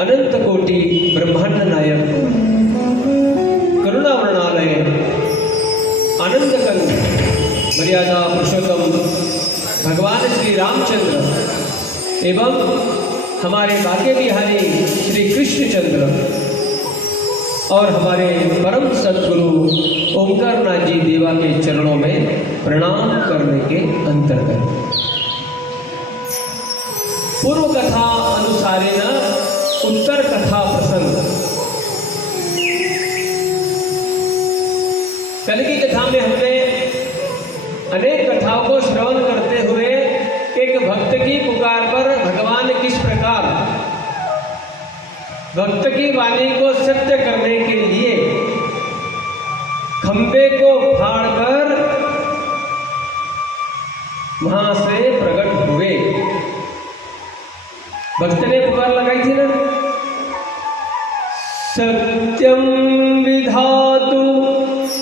अनंत कोटि ब्रह्मांड नायक करुणा वर्णालय आनंद कंद मर्यादा पुरुषोत्तम भगवान श्री रामचंद्र एवं हमारे बाके बिहारी श्री कृष्णचंद्र और हमारे परम सद्गुरु ओंकारनाथ जी देवा के चरणों में प्रणाम करने के अंतर्गत पूर्व कथा अनुसारेण उत्तर कथा प्रसंग। कल की कथा में हमने अनेक कथाओं को श्रवण करते हुए एक भक्त की पुकार पर भगवान किस प्रकार भक्त की वाणी को सत्य करने के लिए खंबे को फाड़कर वहां से प्रकट हुए। भक्त ने पुकार लगाई थी ना, सत्यम विधातु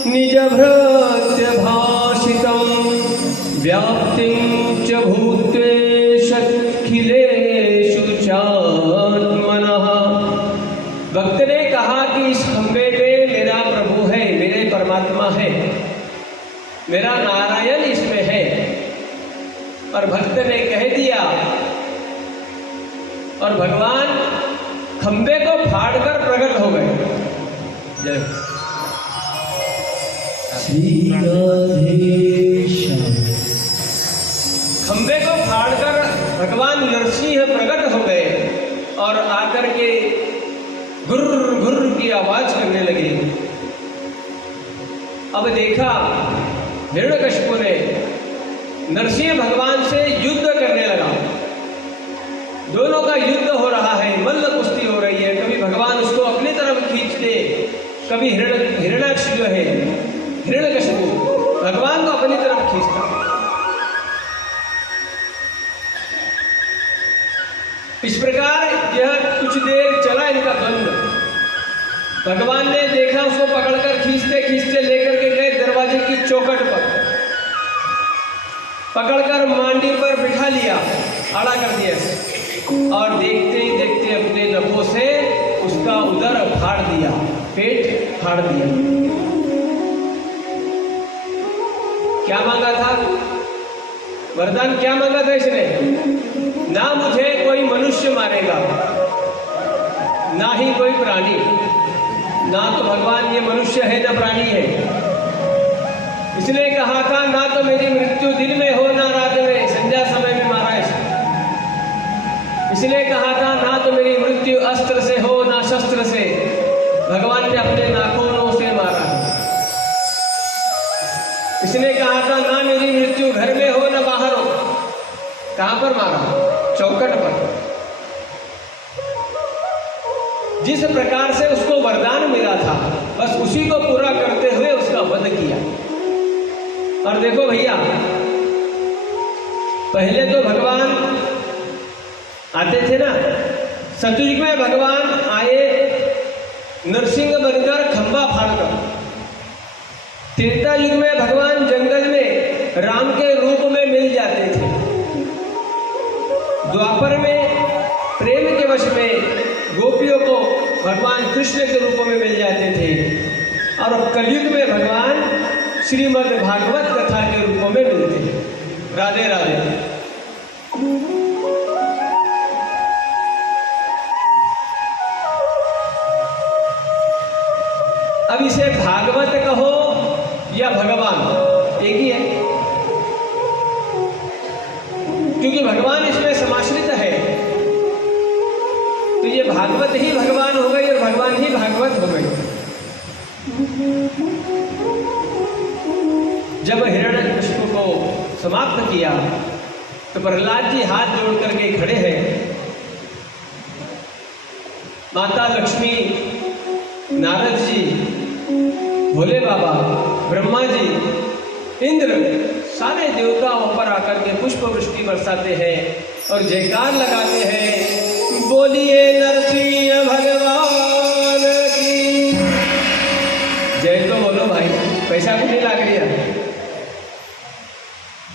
निज भृत्य भाषितम व्याप्तिं च भूतेषखिलेषु चात्मनः। भक्त ने कहा कि इस खंबे पे मेरा प्रभु है, मेरे परमात्मा है, मेरा नारायण इसमें है। और भक्त ने कह दिया और भगवान खंबे को फाड़कर प्रकट हो गए। जय खंबे को फाड़कर भगवान नरसिंह प्रकट हो गए और आकर के घुर घुर की आवाज करने लगे। अब देखा हिरण्यकशिपु ने नरसिंह भगवान से युद्ध करने लगा। दोनों का युद्ध हो रहा है, मल्ल कुश्ती हो रही है। कभी भगवान उसको अपनी तरफ खींचते, कभी हिरण्याक्ष जो है हिरण्यकशिपु भगवान को अपनी तरफ खींचता। इस प्रकार यह कुछ देर चला इनका द्वंद्व। भगवान ने देखा, उसको पकड़कर खींचते खींचते लेकर के गए दरवाजे की चौखट पर, पकड़कर मांडी पर बिठा लिया, आड़ा कर दिया और देखते ही देखते अपने नखों से उसका उदर फाड़ दिया, पेट फाड़ दिया। क्या मांगा था? वरदान क्या मांगा था इसने? ना मुझे कोई मनुष्य मारेगा, ना ही कोई प्राणी। ना तो भगवान ये मनुष्य है ना प्राणी है। इसने कहा था ना तो मेरी मृत्यु दिन में हो ना रात में, संध्या समय में मारा इसने। इसने कहा था ना तो मेरी मृत्यु अस्त्र से हो ना शस्त्र से। भगवान ने अपने नाखूनों से मारा। इसने कहा था ना मेरी मृत्यु घर में हो ना बाहर हो। कहां पर मारा? चौखट पर। जिस प्रकार से उसको वरदान मिला था बस उसी को पूरा करते हुए उसका वध किया। और देखो भैया, पहले तो भगवान आते थे ना, सतयुग में भगवान आए नरसिंह बनकर खंबा फाड़कर। त्रेता युग में भगवान जंगल में राम के रूप में मिल जाते थे। द्वापर में प्रेम के वश में गोपियों को भगवान कृष्ण के रूप में मिल जाते थे। और कलयुग में भगवान श्रीमद् भागवत कथा के रूप में मिलते हैं। राधे राधे। अब इसे भागवत कहो या भगवान, एक ही है, क्योंकि भगवान इसमें समाश्रित है। तो ये भागवत ही भगवान हो गई और भगवान ही भागवत हो गई। जब हिरण्यकशिपु को समाप्त किया तो प्रहलाद जी हाथ जोड़ करके खड़े हैं। माता लक्ष्मी, नारद जी, भोले बाबा, ब्रह्मा जी, इंद्र, सारे देवताओं पर आकर के पुष्प वृष्टि बरसाते हैं और जयकार लगाते हैं, बोलिए नरसिंह भगवान की जय। तो बोलो भाई, पैसा भी नहीं लाग रहा।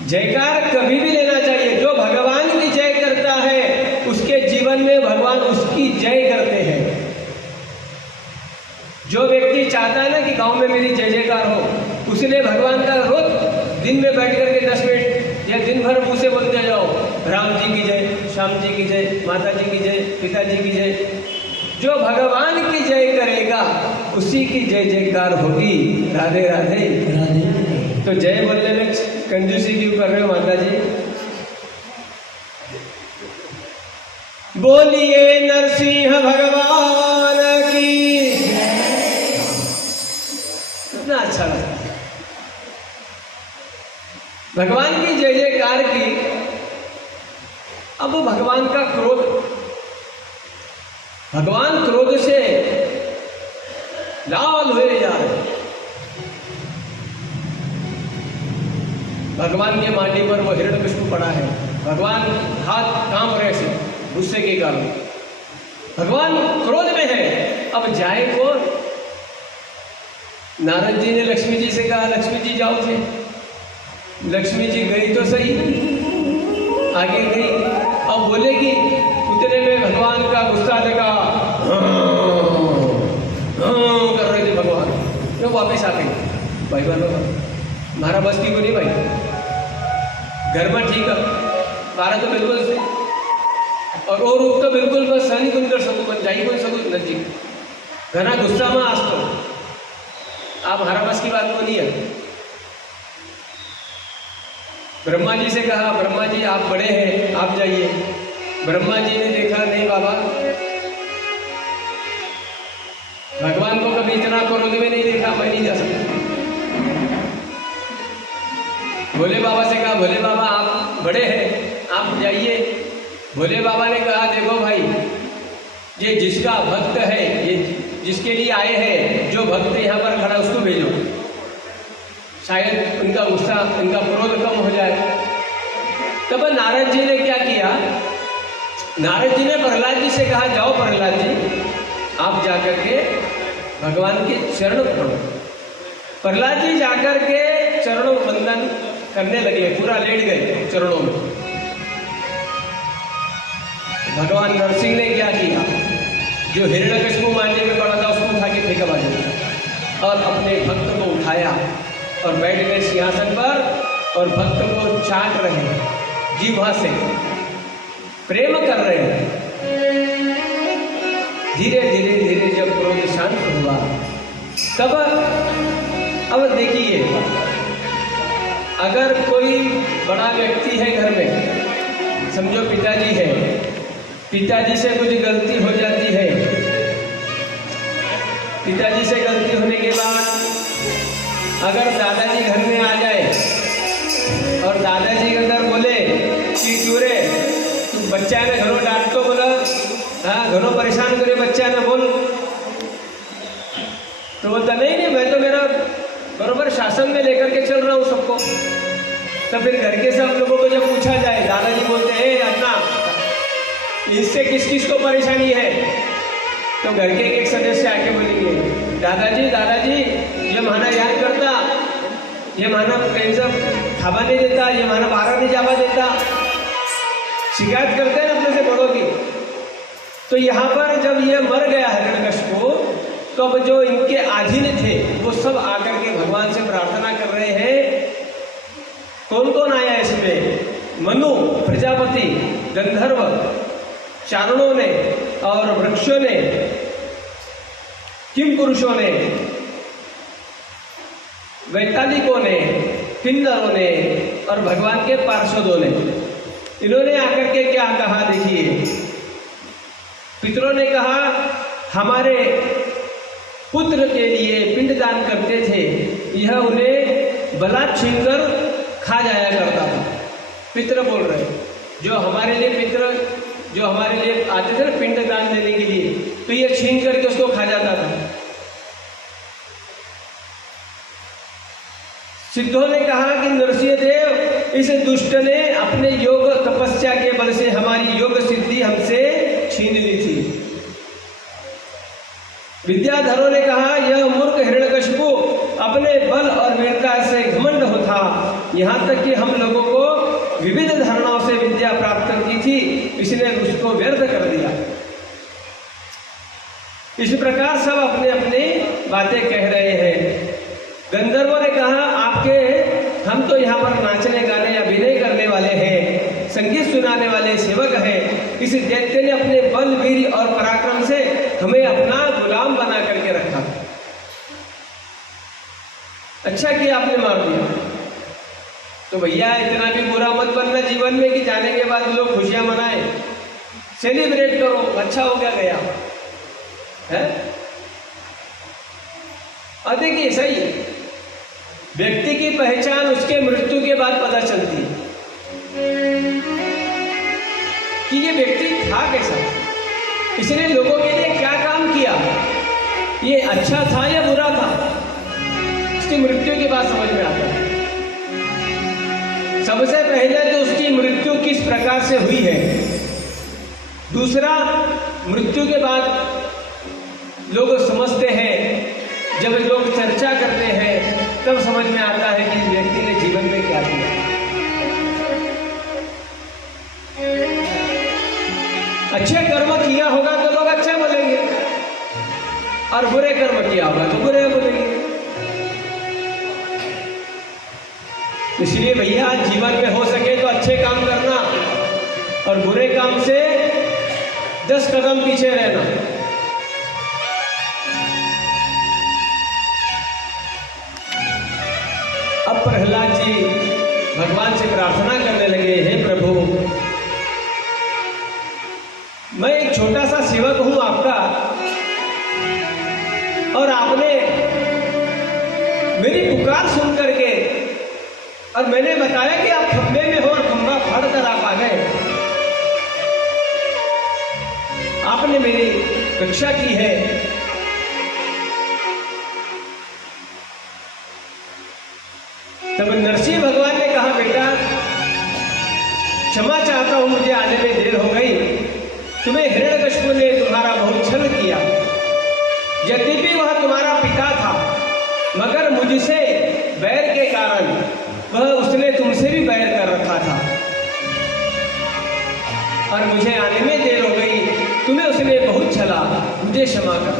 जयकार कभी भी लेना चाहिए। जो भगवान की जय करता है उसके जीवन में भगवान उसकी जय करते हैं। जय, श्याम जी की जय, माता जी की जय, पिताजी की जय। जो भगवान की जय करेगा उसी की जय जयकार होगी। राधे राधे राधे। तो जय बोलने में कंजूसी क्यों कर रहे हो माता जी? बोलिए नरसिंह भगवान की। कितना अच्छा लगा भगवान की जय जयकार की। अब भगवान का क्रोध, भगवान क्रोध से लाल हुए जा रहे। भगवान के माटी पर वो हिरण्यकशिपु पड़ा है। भगवान हाथ कांप रहे से गुस्से के कारण। भगवान क्रोध में है। अब जाए कौन? नारद जी ने लक्ष्मी जी से कहा, लक्ष्मी जी जाओ थे। लक्ष्मी जी गई तो सही, आगे गई। अब बोलेगी, उतने में भगवान का गुस्सा देखा, कर रहे थे भगवान। तो वापिस आ गई। भाई हमारा बस की को नहीं भाई, घर में ठीक है, बारह तो बिल्कुल से, और वो रूप तो बिल्कुल बस सहन कौन कर सकूँ, बन जाई कौन सकूँ नजदीक। घना गुस्सा में आज तो आप हमारा बस की बात को नहीं है। ब्रह्मा जी से कहा, ब्रह्मा जी आप बड़े हैं, आप जाइए। ब्रह्मा जी ने देखा, नहीं बाबा, भगवान को कभी इतना क्रोध में नहीं देखा, मैं नहीं जा सकता। भोले बाबा से कहा, भोले बाबा आप बड़े हैं, आप जाइए। भोले बाबा ने कहा, देखो भाई, ये जिसका भक्त है, ये जिसके लिए आए हैं, जो भक्त यहाँ पर खड़ा उसको भेजो, शायद उनका गुस्सा, उनका क्रोध कम हो जाए। तब नारद जी ने क्या किया? नारद जी ने प्रहलाद जी से कहा, जाओ प्रहलाद जी, आप जाकर के भगवान के चरण पकड़ो। प्रहलाद जी जाकर के चरणों वंदन करने लगे, पूरा लेट गए चरणों में। भगवान नरसिंह ने क्या किया? जो हिरण्यकशिपु मांझे में पड़ा था उसको उठा के फेंका बाजू, और अपने भक्त को उठाया और बैठ गए सिंहासन पर, और भक्त को चाट रहे हैं, जीवा से प्रेम कर रहे हैं। धीरे धीरे धीरे जब क्रोध शांत हुआ, तब अब देखिए, अगर कोई बड़ा व्यक्ति है घर में, समझो पिताजी है, पिताजी से कुछ गलती हो जाती है, पिताजी से गलती होने के बाद अगर दादाजी घर में आ जाए और दादाजी अगर बोले कि क्यों रे तू बच्चा ने घरों डांट तो बोला, हाँ घरों परेशान करे बच्चा ने बोल, तो बोलता नहीं नहीं मैं तो मेरा बरोबर शासन में लेकर के चल रहा हूँ सबको। तो फिर घर के सब लोगों को जब पूछा जाए, दादाजी बोलते हैं अन्ना इससे किस किस को परेशानी है, तो घर के एक सदस्य आके बोलेंगे, दादाजी दादाजी ये माना याद करता, ये माना पेंशन खावा नहीं देता, ये माना बारह नहीं जावा देता, शिकायत करते हैं अपने से बड़ों की। तो यहाँ पर जब ये मर गया हिरण्यकशिपु, तो अब जो इनके अधीन थे वो सब आकर के भगवान से प्रार्थना कर रहे हैं। कौन कौन आया इसमें? मनु, प्रजापति, गंधर्व, चारणों ने और वृक्षों ने, किम पुरुषों ने, वैतालिकों ने, किन्नरों ने और भगवान के पार्षदों ने। इन्होंने आकर के क्या कहा? देखिए, पितरों ने कहा हमारे पुत्र के लिए पिंडदान करते थे, यह उन्हें बलात् छीनकर खा जाया करता था। पितर बोल रहे, जो हमारे लिए पितर जो हमारे लिए आते थे ना पिंडदान देने के लिए, तो ये छीन करके उसको खा जाता था। सिद्धों ने कहा कि नरसिंह देव, इस दुष्ट ने अपने योग तपस्या के बल से हमारी योग सिद्धि हमसे छीन ली थी। विद्याधरों ने कहा, यह मूर्ख हिरण्यकशिपु अपने बल और वीरता से घमंड होता, यहाँ तक कि हम लोगों को विविध धारणाओं से विद्या प्राप्त की थी, इसने उसको व्यर्थ कर दिया। इस प्रकार सब अपने अपने बातें कह रहे हैं। गंधर्वों ने कहा, आपके हम तो यहाँ पर नाचने गाने अभिनय करने वाले हैं, संगीत सुनाने वाले सेवक हैं। इस दैत्य ने अपने बल, वीर और पराक्रम से हमें अपना गुलाम बना करके रखा। अच्छा किया आपने मार दिया। तो भैया इतना भी बुरा मत बनना जीवन में कि जाने के बाद लोग खुशियां मनाएं, सेलिब्रेट करो, अच्छा हो गया है। और देखिए सही है, व्यक्ति की पहचान उसके मृत्यु के बाद पता चलती है कि ये व्यक्ति था कैसा, इसने लोगों के लिए क्या काम किया, ये अच्छा था या बुरा था, उसकी मृत्यु के बाद समझ में आता है। सबसे पहले तो उसकी मृत्यु किस प्रकार से हुई है, दूसरा मृत्यु के बाद लोग समझते हैं, जब लोग चर्चा करते हैं तब समझ में आता है कि व्यक्ति ने जीवन में क्या किया। अच्छे कर्म किया होगा तो लोग अच्छा बोलेंगे, और बुरे कर्म किया होगा तो बुरे बोलेंगे। इसलिए भैया जीवन में हो सके तो अच्छे काम करना और बुरे काम से 10 कदम पीछे रहना। अब प्रहलाद जी भगवान से प्रार्थना करने लगे, हे प्रभु, मैं एक छोटा सा सेवक हूं आपका, और आपने मेरी पुकार सुन करके, और मैंने बताया कि आप खंबे में हो और खंबा फाड़ कर आप आ गए, आपने मेरी रक्षा की है। तब नरसिंह भगवान ने कहा, बेटा क्षमा चाहता हूं, मुझे आने में देर हो गई। तुम्हें हिरण्यकशिपु ने तुम्हारा बहुत छल किया, यद्यपि वह तुम्हारा पिता था, मगर मुझसे बैर के कारण वह उसने तुमसे भी बैर कर रखा था, और मुझे आने में देर हो गई, तुम्हें उसने बहुत छला, मुझे क्षमा कर।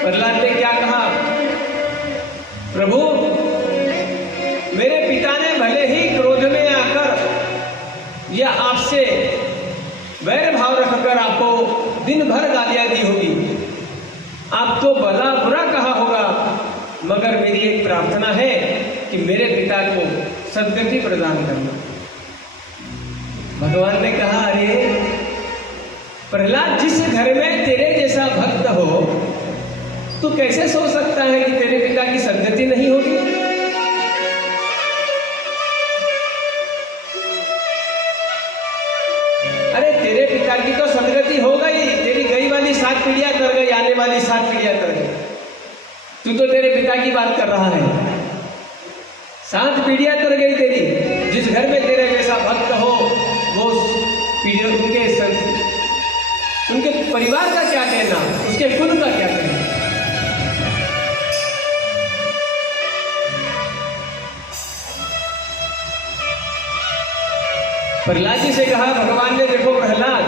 प्रहलाद ने क्या कहा, प्रभु मेरे पिता ने भले ही क्रोध में आकर या आपसे वैर भाव रखकर आपको दिन भर गालियां दी होगी, आपको भला बुरा कहा होगा, मगर मेरी एक प्रार्थना है कि मेरे पिता को सद्गति प्रदान करना। भगवान ने कहा, अरे प्रहलाद, जिस घर में तेरे जैसा भक्त हो तू कैसे सोच सकता है कि तेरे पिता की सद्गति नहीं होगी? अरे तेरे पिता की तो सद्गति हो गई, तेरी गई वाली 7 पीढ़ियां कर गई, आने वाली 7 पीढ़ियां कर गई। तू तो तेरे पिता की बात कर रहा है, 7 पीढ़ियां कर गई तेरी। जिस घर में तेरे जैसा भक्त हो वो पीढ़ियों, उनके परिवार का क्या कहना, उसके कुल का क्या कहना। प्रहलाद जी से कहा भगवान ने, देखो प्रहलाद,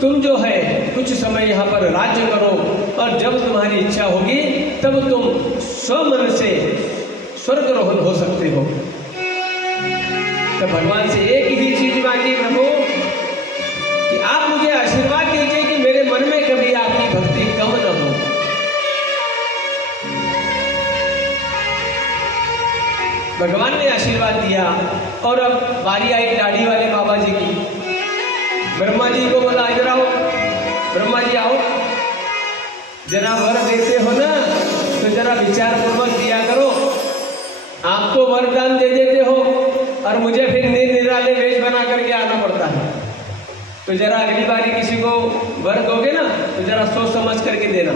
तुम जो है कुछ समय यहाँ पर राज्य करो, और जब तुम्हारी इच्छा होगी तब तुम स्वमन से स्वर्गारोहण हो सकते हो। तो भगवान से एक ही चीज मांगी, प्रभु कि आप मुझे आशीर्वाद दीजिए कि मेरे मन में कभी आपकी भक्ति कम न हो। भगवान ने आशीर्वाद दिया, और अब बारी आई दाढ़ी वाले बाबा जी की। ब्रह्मा जी को बोला, इधर आओ, ब्रह्मा जी आओ, जरा वर देते हो ना तो जरा विचार पूर्वक दिया करो। आप तो वरदान दे देते हो और मुझे फिर निराले वेश बना करके आना पड़ता है, तो जरा अगली बारी किसी को वर दोगे ना तो जरा सोच समझ करके देना।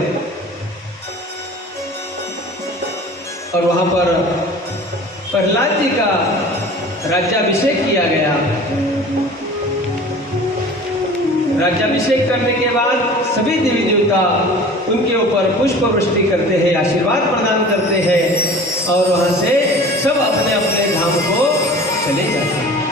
और वहां पर प्रहलाद जी का राज्याभिषेक किया गया। राज्याभिषेक करने के बाद सभी देवी देवता उनके ऊपर पुष्प वृष्टि करते हैं, आशीर्वाद प्रदान करते हैं, और वहां से सब अपने अपने धाम को चले जाते हैं।